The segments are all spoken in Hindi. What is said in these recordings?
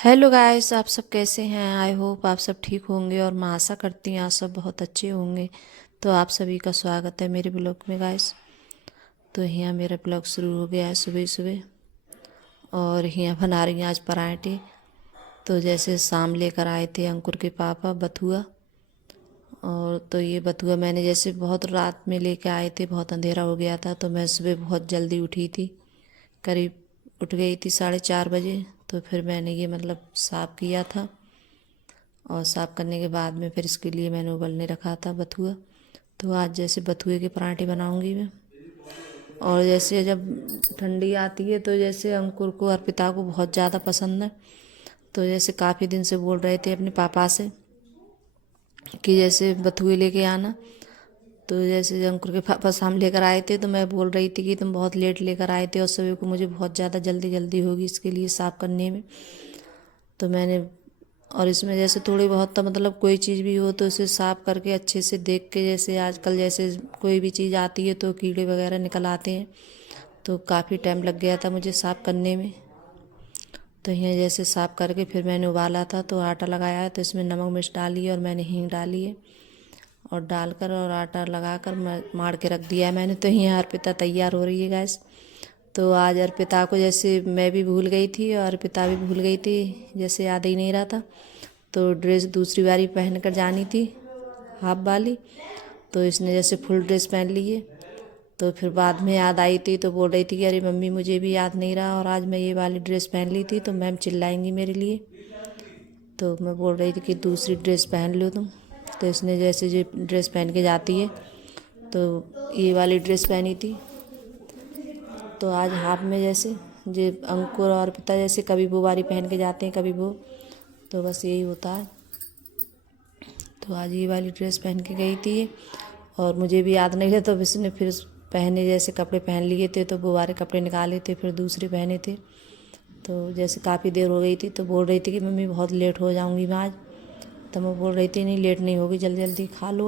हेलो गाइस, आप सब कैसे हैं। आई होप आप सब ठीक होंगे और मैं आशा करती हूँ आप सब बहुत अच्छे होंगे। तो आप सभी का स्वागत है मेरे ब्लॉग में गाइस। तो यहाँ मेरा ब्लॉग शुरू हो गया है सुबह सुबह। और यहाँ बना रही हैं आज पराठे। तो जैसे शाम लेकर आए थे अंकुर के पापा बथुआ। और तो ये बथुआ मैंने जैसे बहुत रात में लेके आए थे, बहुत अंधेरा हो गया था, तो मैं सुबह बहुत जल्दी उठी थी। करीब उठ गई थी 4:30 बजे। तो फिर मैंने ये साफ़ किया था। और साफ़ करने के बाद में फिर इसके लिए मैंने उबलने रखा था बथुआ। तो आज जैसे बथुए के पराठे बनाऊंगी मैं। और जैसे जब ठंडी आती है तो जैसे अंकुर को अर्पिता को बहुत ज़्यादा पसंद है। तो जैसे काफ़ी दिन से बोल रहे थे अपने पापा से कि जैसे बथुए लेके आना। तो जैसे अंकुर के पापा शाम लेकर आए थे तो मैं बोल रही थी कि तुम बहुत लेट लेकर आए थे और सुबह को मुझे बहुत ज़्यादा जल्दी जल्दी होगी इसके लिए साफ़ करने में। तो मैंने और इसमें जैसे थोड़ी बहुत तो कोई चीज़ भी हो तो उसे साफ़ करके अच्छे से देख के, जैसे आजकल जैसे कोई भी चीज़ आती है तो कीड़े वगैरह निकल आते हैं। तो काफ़ी टाइम लग गया था मुझे साफ़ करने में। तो यहाँ जैसे साफ़ करके फिर मैंने उबाला था तो आटा लगाया है, तो इसमें नमक मिर्च डाली है और मैंने हींग डाली है। और डालकर और आटा लगाकर मार के रख दिया है मैंने। तो यहाँ अर्पिता तैयार हो रही है गैस। तो आज अर्पिता को जैसे मैं भी भूल गई थी और अर्पिता भी भूल गई थी, जैसे याद ही नहीं रहा था। तो ड्रेस दूसरी बारी पहन कर जानी थी, हाफ वाली। तो इसने जैसे फुल ड्रेस पहन ली है। तो फिर बाद में याद आई थी तो बोल रही थी कि अरे मम्मी मुझे भी याद नहीं रहा और आज मैं ये वाली ड्रेस पहन ली थी तो मैम चिल्लाएंगी मेरे लिए। तो मैं बोल रही थी कि दूसरी ड्रेस पहन लो तुम। तो इसने जैसे जो ड्रेस पहन के जाती है तो ये वाली ड्रेस पहनी थी। तो आज हाफ में जैसे जो अंकुर और पिता जैसे कभी वो वाली पहन के जाते हैं कभी वो। तो बस यही होता है। तो आज ये वाली ड्रेस पहन के गई थी और मुझे भी याद नहीं रहा, तो इसने फिर पहने जैसे कपड़े पहन लिए थे तो वो वाले कपड़े निकाले थे फिर दूसरे पहने थे। तो जैसे काफ़ी देर हो गई थी तो बोल रही थी कि मम्मी बहुत लेट हो जाऊंगी मैं आज। तो मैं बोल रही थी नहीं लेट नहीं होगी, जल्दी जल्दी खा लो।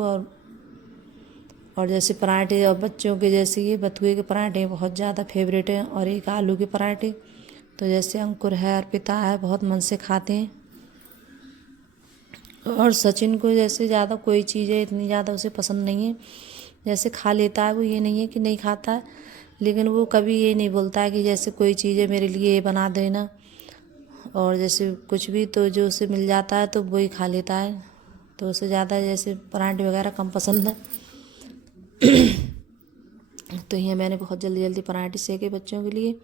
और जैसे पराठे और बच्चों के जैसे ये बथुए के पराठे बहुत ज़्यादा फेवरेट हैं और एक आलू के पराठे। तो जैसे अंकुर है अर्पिता है बहुत मन से खाते हैं। और सचिन को जैसे ज़्यादा कोई चीज़ें इतनी ज़्यादा उसे पसंद नहीं है, जैसे खा लेता है वो, ये नहीं है कि नहीं खाता है। लेकिन वो कभी ये नहीं बोलता है कि जैसे कोई चीज़ें मेरे लिए ये बना देना। और जैसे कुछ भी तो जो उसे मिल जाता है तो वही खा लेता है। तो उसे ज़्यादा जैसे पराठे वगैरह कम पसंद है। तो ये मैंने बहुत जल्दी जल्दी पराठे सेके बच्चों के लिए।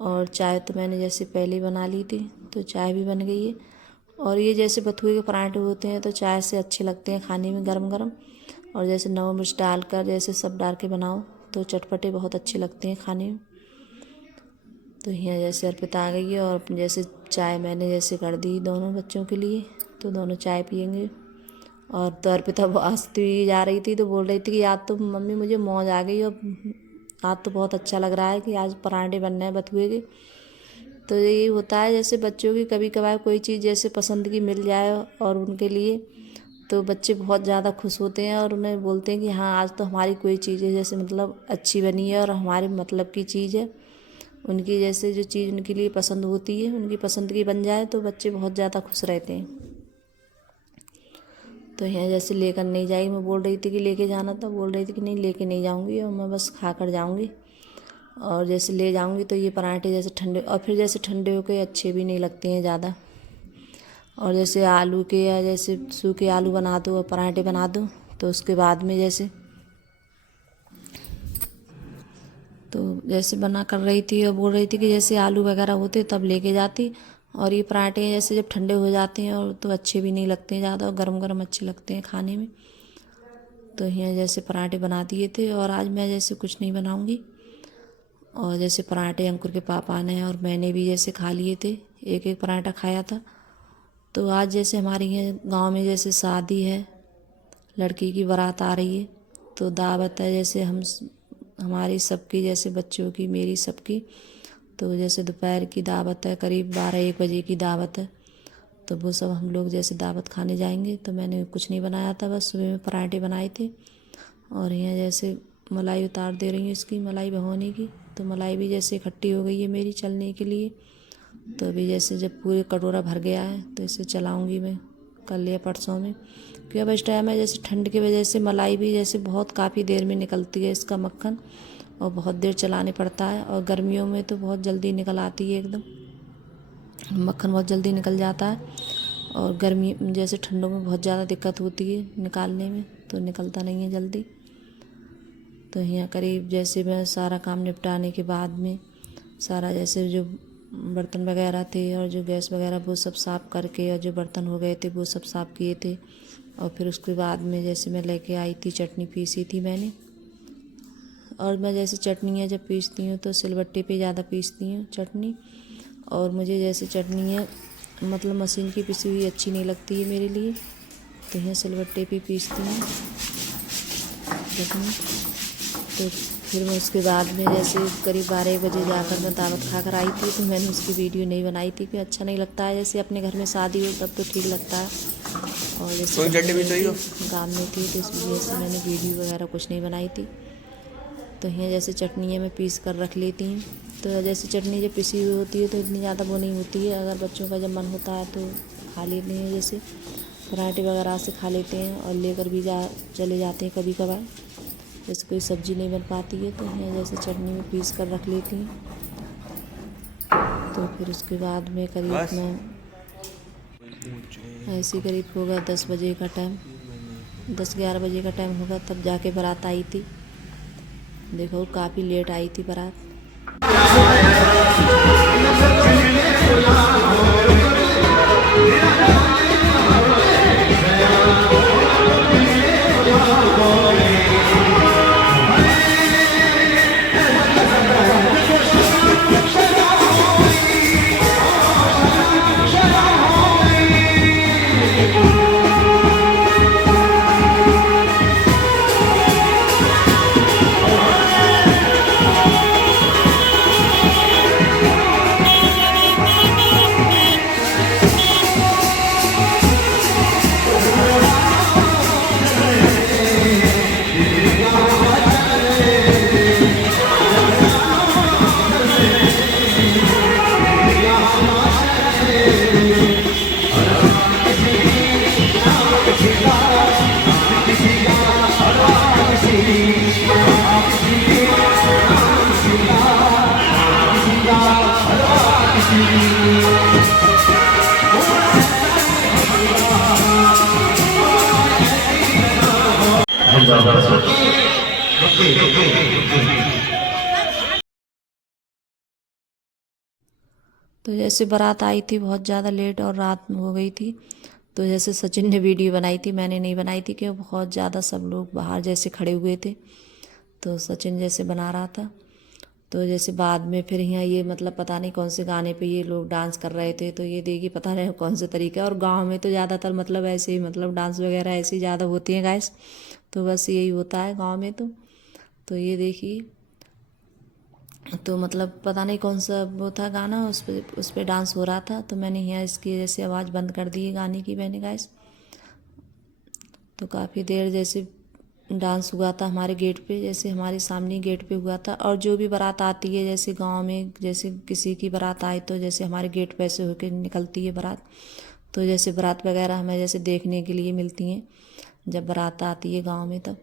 और चाय तो मैंने जैसे पहले ही बना ली थी तो चाय भी बन गई है। और ये जैसे बथुए के पराठे होते हैं तो चाय से अच्छे लगते हैं खाने में गरम गरम। और जैसे नमक मिर्च डालकर जैसे सब डाल के बनाओ तो चटपटे बहुत अच्छे लगते हैं खाने में। तो यहाँ जैसे अर्पिता आ गई है और जैसे चाय मैंने जैसे कर दी दोनों बच्चों के लिए, तो दोनों चाय पियेंगे। और तो अर्पिता वो हंसती जा रही थी तो बोल रही थी कि आज तो मम्मी मुझे मौज आ गई और आज तो बहुत अच्छा लग रहा है कि आज पराठे बनने हैं बथुए के। तो यही होता है जैसे बच्चों की कभी कभार कोई चीज़ जैसे पसंद की मिल जाए और उनके लिए, तो बच्चे बहुत ज़्यादा खुश होते हैं और उन्हें बोलते हैं कि हाँ आज तो हमारी कोई चीज़ है जैसे अच्छी बनी है और हमारे मतलब की चीज़ है। उनकी जैसे जो चीज़ उनके लिए पसंद होती है उनकी पसंद की बन जाए तो बच्चे बहुत ज़्यादा खुश रहते हैं। तो यहाँ जैसे लेकर नहीं जाएगी, मैं बोल रही थी कि लेके जाना था, बोल रही थी कि नहीं लेके नहीं जाऊँगी और मैं बस खा कर जाऊँगी। और जैसे ले जाऊँगी तो ये पराठे जैसे ठंडे और फिर जैसे ठंडे होके अच्छे भी नहीं लगते हैं ज़्यादा। और जैसे आलू के या जैसे सूखे आलू बना दो और पराठे बना दो तो उसके बाद में जैसे तो जैसे बना कर रही थी और बोल रही थी कि जैसे आलू वगैरह होते तब लेके जाती। और ये पराठे जैसे जब ठंडे हो जाते हैं और तो अच्छे भी नहीं लगते हैं ज़्यादा और गरम गरम अच्छे लगते हैं खाने में। तो यहाँ जैसे पराठे बना दिए थे और आज मैं जैसे कुछ नहीं बनाऊँगी। और जैसे पराठे अंकुर के पापा ने और मैंने भी जैसे खा लिए थे, एक एक पराठा खाया था। तो आज जैसे हमारे यहाँ गांव में जैसे शादी है, लड़की की बारात आ रही है तो दावत है जैसे हमारी सबकी जैसे बच्चों की मेरी सबकी। तो जैसे दोपहर की दावत है, करीब 12-1 बजे की दावत है। तो वो सब हम लोग जैसे दावत खाने जाएंगे। तो मैंने कुछ नहीं बनाया था, बस सुबह में पराठे बनाए थे। और यहाँ जैसे मलाई उतार दे रही हूँ इसकी, मलाई भगोने की। तो मलाई भी जैसे इकट्ठी हो गई है मेरी चलने के लिए। तो अभी जैसे जब पूरे कटोरा भर गया है तो इसे चलाऊँगी मैं कल या परसों में, क्योंकि अब इस टाइम में जैसे ठंड की वजह से मलाई भी जैसे बहुत काफ़ी देर में निकलती है इसका मक्खन, और बहुत देर चलाने पड़ता है। और गर्मियों में तो बहुत जल्दी निकल आती है, एकदम मक्खन बहुत जल्दी निकल जाता है। और गर्मी जैसे ठंडों में बहुत ज़्यादा दिक्कत होती है निकालने में, तो निकलता नहीं है जल्दी। तो यहाँ करीब जैसे मैं सारा काम निपटाने के बाद में सारा जैसे जो बर्तन वगैरह थे और जो गैस वगैरह वो सब साफ़ करके, और जो बर्तन हो गए थे वो सब साफ़ किए थे। और फिर उसके बाद में जैसे मैं लेके आई थी, चटनी पीसी थी मैंने। और मैं जैसे चटनियाँ जब पीसती हूँ तो सिलबट्टे पे ज़्यादा पीसती हूँ चटनी। और मुझे जैसे चटनियाँ मतलब मशीन की पिसी हुई अच्छी नहीं लगती है मेरे लिए, तो यहाँ सिलबट्टे पे पीसती हूँ चटनी। तो फिर मैं उसके बाद में जैसे करीब 12 बजे जाकर मैं दावत खा कर आई थी, तो मैंने उसकी वीडियो नहीं बनाई थी कि अच्छा नहीं लगता है। जैसे अपने घर में शादी हो तब तो ठीक लगता है, और जैसे गाँव में थी तो इस वजह से मैंने वीडियो वगैरह कुछ नहीं बनाई थी। तो यहाँ जैसे चटनियाँ मैं पीस कर रख लेती हूँ। तो जैसे चटनी जब पिसी हुई होती है तो इतनी ज़्यादा वो नहीं होती है, अगर बच्चों का जब मन होता है तो खा लेते हैं, जैसे पराठे वगैरह से खा लेते हैं, और लेकर भी चले जाते हैं कभी कभार, जैसे कोई सब्ज़ी नहीं बन पाती है तो यहाँ जैसे चटनी में पीस कर रख लेती हूँ। तो फिर उसके बाद में करीब मैं ऐसे करीब होगा 10 बजे का टाइम, 10-11 बजे का टाइम होगा, तब जाके बारात आई थी। देखो काफ़ी लेट आई थी बारात। तो जैसे बारात आई थी बहुत ज़्यादा लेट और रात हो गई थी, तो जैसे सचिन ने वीडियो बनाई थी, मैंने नहीं बनाई थी, क्योंकि बहुत ज़्यादा सब लोग बाहर जैसे खड़े हुए थे, तो सचिन जैसे बना रहा था। तो जैसे बाद में फिर यहाँ ये मतलब पता नहीं कौन से गाने पे ये लोग डांस कर रहे थे, तो ये देखिए पता नहीं कौन से तरीका। और गांव में तो ज़्यादातर मतलब ऐसे ही मतलब डांस वगैरह ऐसे ही ज़्यादा होती हैं गाइस, तो बस यही होता है गांव में। तो ये देखिए, तो मतलब पता नहीं कौन सा वो था गाना, उस पे डांस हो रहा था। तो मैंने यहाँ इसकी जैसे आवाज़ बंद कर दी है गाने की मैंने गाइस। तो काफ़ी देर जैसे डांस हुआ था हमारे गेट पे, जैसे हमारे सामने गेट पे हुआ था। और जो भी बारात आती है जैसे गांव में, जैसे किसी की बारात आए तो जैसे हमारे गेट पे ऐसे होकर निकलती है बारात, तो जैसे बारात वगैरह हमें जैसे देखने के लिए मिलती हैं जब बारात आती है गांव में तब।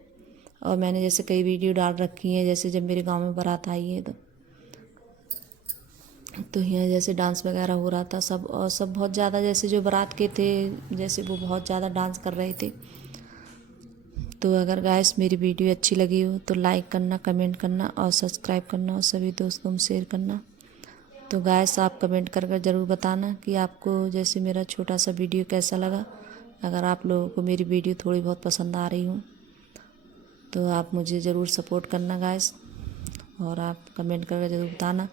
और मैंने जैसे कई वीडियो डाल रखी हैं जैसे जब मेरे गांव में बारात आई है तो यहाँ जैसे डांस वगैरह हो रहा था सब, और सब बहुत ज़्यादा जैसे जो बारात के थे जैसे वो बहुत ज़्यादा डांस कर रहे थे। तो अगर गाइस मेरी वीडियो अच्छी लगी हो तो लाइक करना, कमेंट करना और सब्सक्राइब करना, और सभी दोस्तों में शेयर करना। तो गाइस आप कमेंट कर ज़रूर बताना कि आपको जैसे मेरा छोटा सा वीडियो कैसा लगा। अगर आप लोगों को मेरी वीडियो थोड़ी बहुत पसंद आ रही हो तो आप मुझे ज़रूर सपोर्ट करना गाइस, और आप कमेंट करके ज़रूर बताना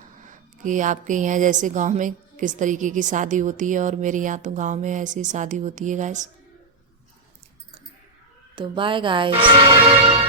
कि आपके यहाँ जैसे गांव में किस तरीके की शादी होती है, और मेरे यहाँ तो गांव में ऐसी शादी होती है गाइस। तो बाय गाइस।